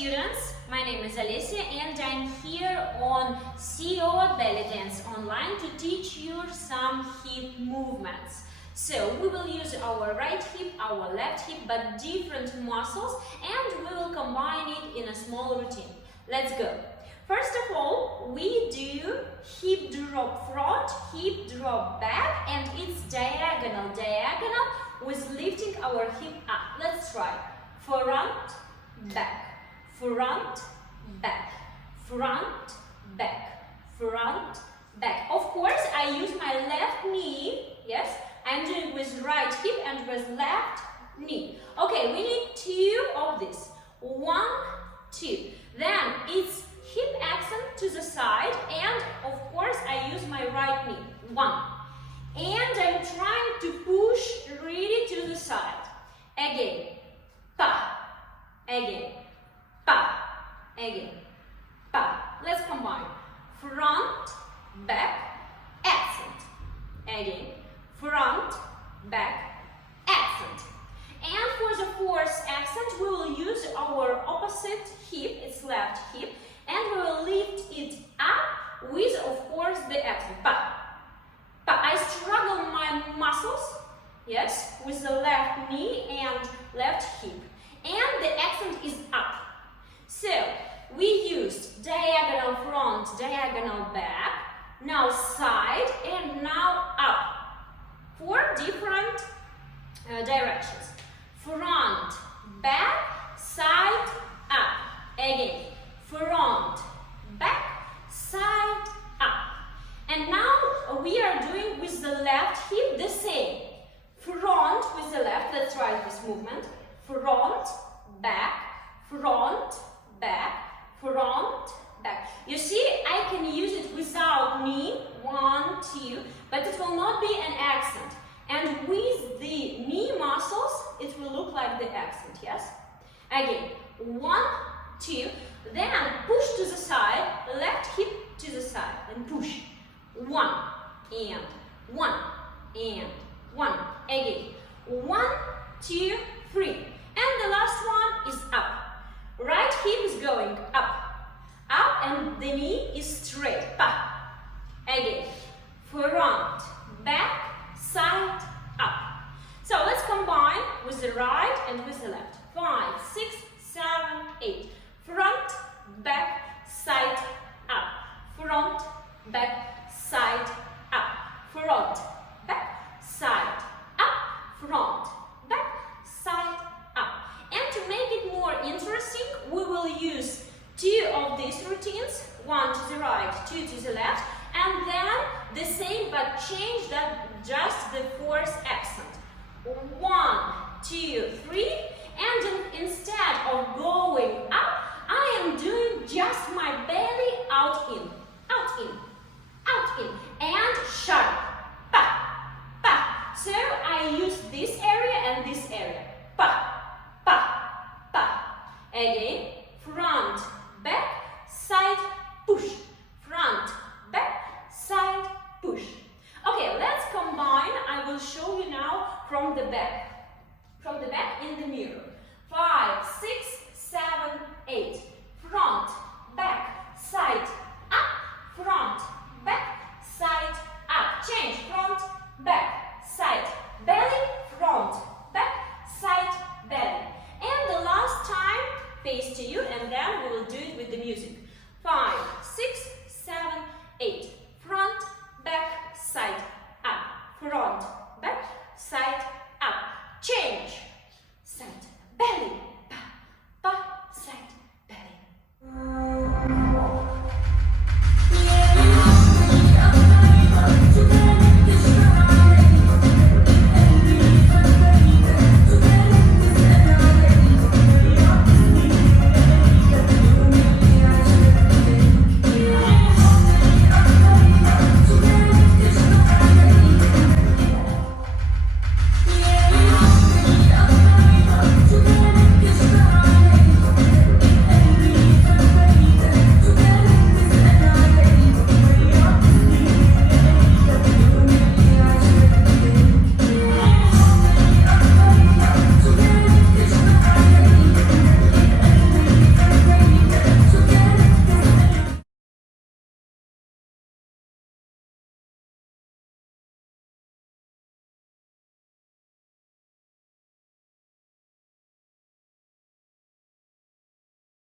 students, my name is Alesia and I'm here on SIOD Bellydance online to teach you some hip movements. So we will use our right hip, our left hip, but different muscles, and we will combine it in a small routine. Let's go. First of all, we do hip drop front, hip drop back, and it's diagonal with lifting our hip up. Let's try. Front, back, front, back, front, back, front, back. Of course, I use my left knee. Yes, I'm doing with right hip and with left knee. Okay, we need two of this. 1, 2. Then it's hip accent to the side, and of course, I use my right knee. 1. And I'm trying to push really to the side. Again. Pa. Again. Pa. Again. Pa. Let's combine. Front, back, accent. Again. Front, back, accent. And for the fourth accent, we will use our opposite hip, it's left hip, and we will lift it up with, of course, the accent. Pa. Pa. I struggle my muscles, yes, with the left knee and left hip. And the accent is up. So, we used diagonal front, diagonal back, now side, and now up. 4 different directions. Front, back, side, up. Again. Front, back, side, up. And now we are doing with the left hip the same. Front with the left, let's try this movement. Front, back, front, back, front, back. You see, I can use it without knee, 1, 2, but it will not be an accent. And with the knee muscles, it will look like the accent, yes? Again, 1, 2, then push to the side, left hip to the side, and push. 1, and 1, and 1. Again, 1, 2, 3. And the last one is up. Right hip is going up, and the knee is straight. Pa. Again, front, back, side, up. So let's combine with the right and with the left. 5, 6, 7, 8. Front, back, side, up. Front, back, side, up. Front, back, side, up. Front, back, side, up. And to make it more interesting, we will use 2 of these routines, 1 to the right, 2 to the left, and then the same but change that just the fourth accent. 1, 2, 3, and then instead of going up, I am doing just my belly out in, out in, out in, and sharp. Pa, pa. So I use this area and this area. Pa, pa, pa. Again, front, back, side, push. Front, back, side, push. Okay, let's combine. I will show you now from the back. From the back in the mirror. 5, 6, 7, 8. Front, back, side, up. Front, back, side, up. Change. Front, back, side, belly, front, back, side, belly. And the last time, face to you, and then we will do it with the music. 5, 6,